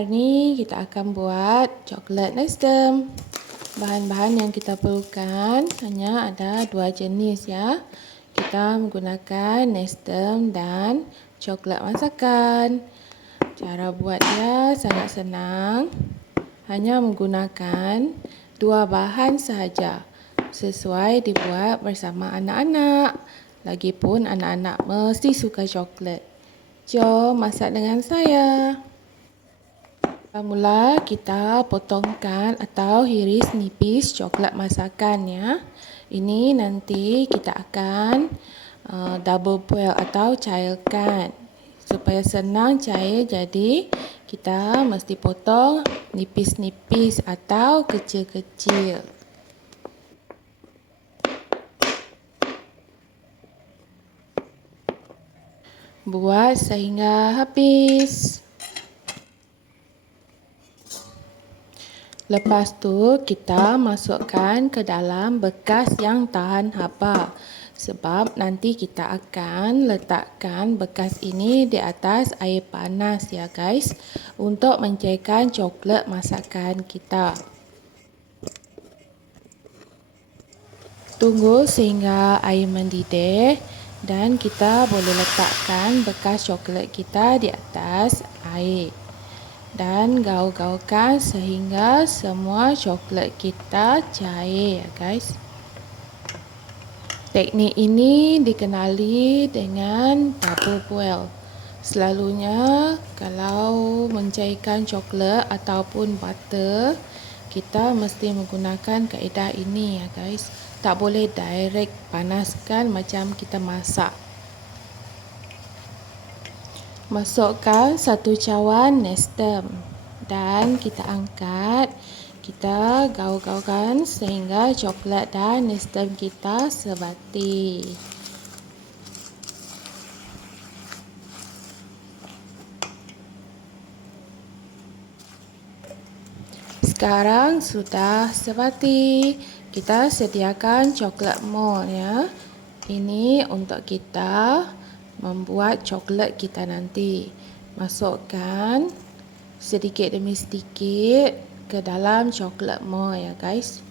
kita akan buat coklat nestem. Bahan-bahan yang kita perlukan hanya ada dua jenis ya. Kita menggunakan nestem dan coklat masakan. Cara buatnya sangat senang. Hanya menggunakan dua bahan sahaja. Sesuai dibuat bersama anak-anak. Lagipun anak-anak mesti suka coklat. Jom masak dengan saya. Mula kita potongkan atau hiris nipis coklat masakan ya. Ini nanti kita akan uh, double boil atau cairkan. Supaya senang cair jadi kita mesti potong nipis-nipis atau kecil-kecil. Buat sehingga habis. Lepas tu kita masukkan ke dalam bekas yang tahan haba. Sebab nanti kita akan letakkan bekas ini di atas air panas ya guys. Untuk mencairkan coklat masakan kita. Tunggu sehingga air mendidih. Dan kita boleh letakkan bekas coklat kita di atas air dan gaul-gaulkan sehingga semua coklat kita cair ya guys. Teknik ini dikenali dengan double boil. Selalunya kalau mencairkan coklat ataupun butter, kita mesti menggunakan kaedah ini ya guys. Tak boleh direct panaskan macam kita masak. Masukkan satu cawan nestem dan kita angkat. Kita gaul-gaulkan sehingga coklat dan nestem kita sebati. Sekarang sudah sebati. Kita sediakan coklat mold ya. Ini untuk kita membuat coklat kita nanti. Masukkan sedikit demi sedikit ke dalam coklat mo ya guys.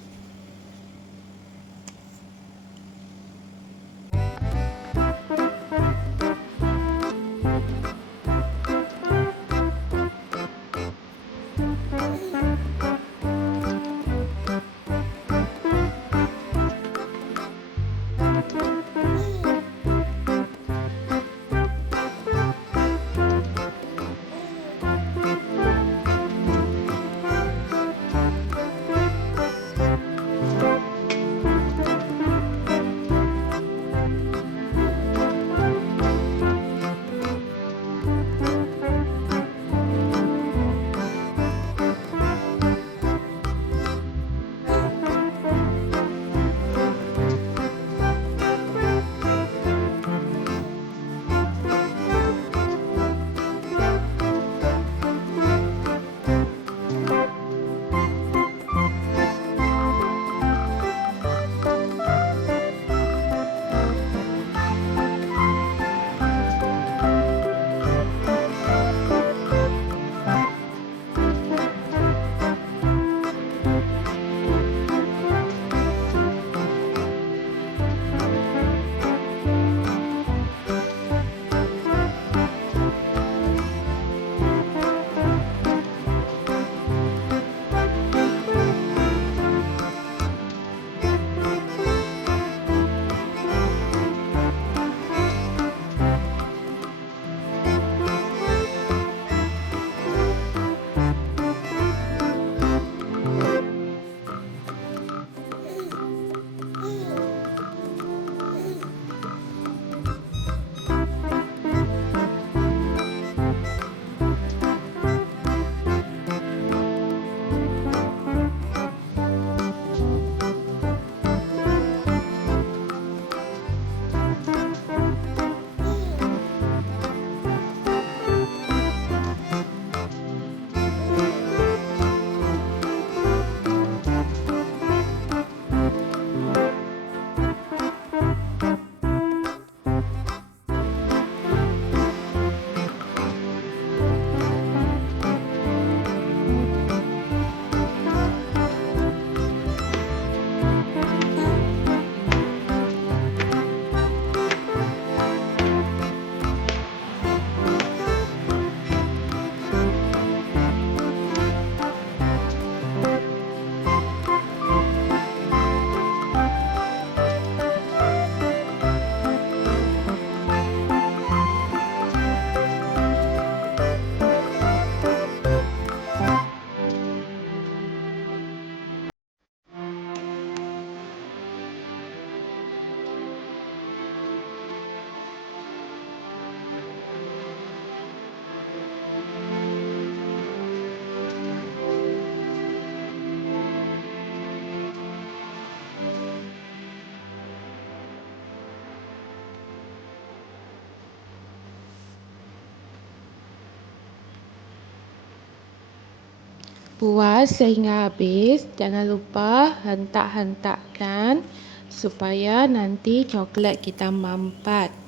Puas sehingga habis. Jangan lupa hentak-hentakkan supaya nanti coklat kita mampat.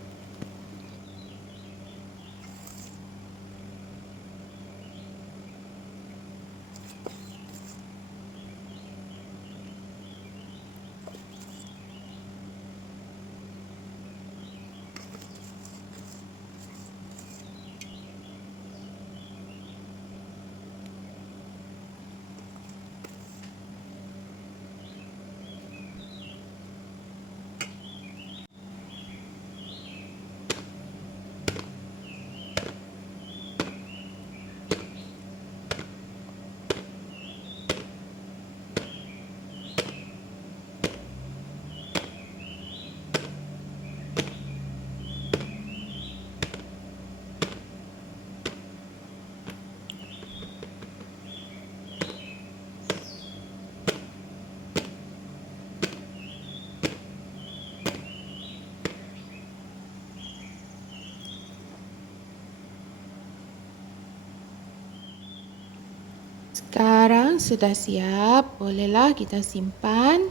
Sekarang sudah siap, bolehlah kita simpan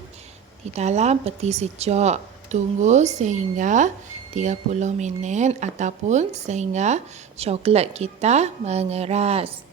di dalam peti sejuk. Tunggu sehingga 30 minit ataupun sehingga coklat kita mengeras.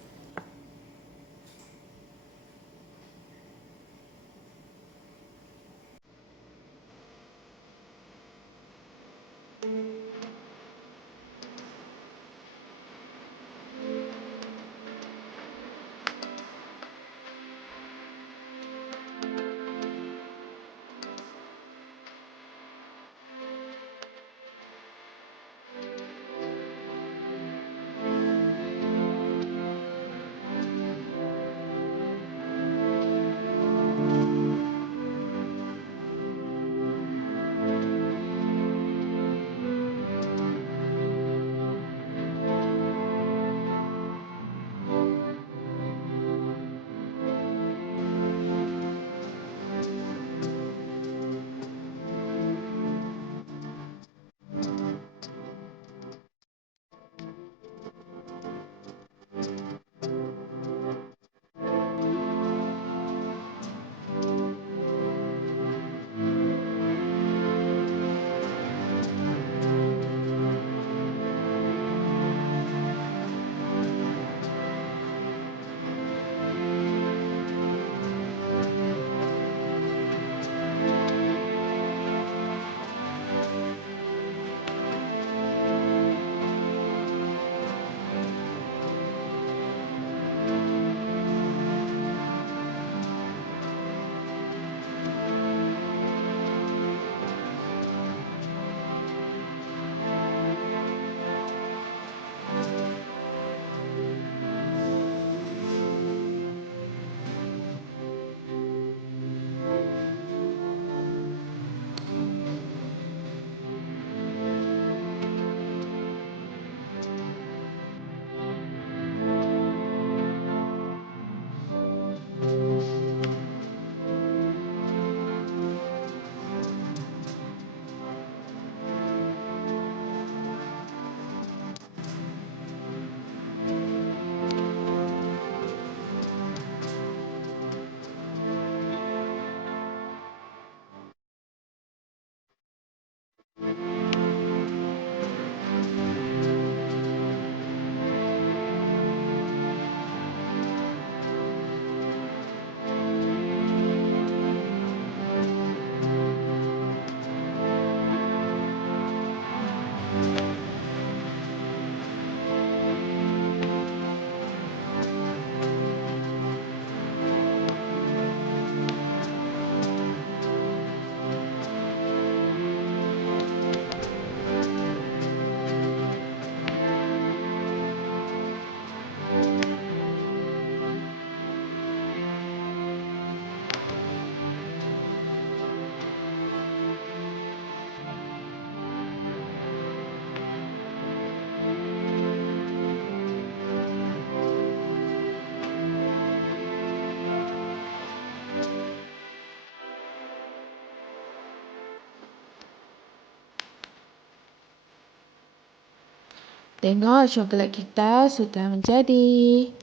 Tengok coklat kita sudah menjadi.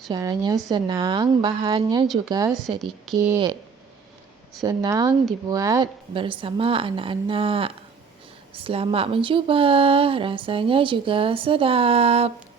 Caranya senang, bahannya juga sedikit. Senang dibuat bersama anak-anak. Selamat mencuba, rasanya juga sedap.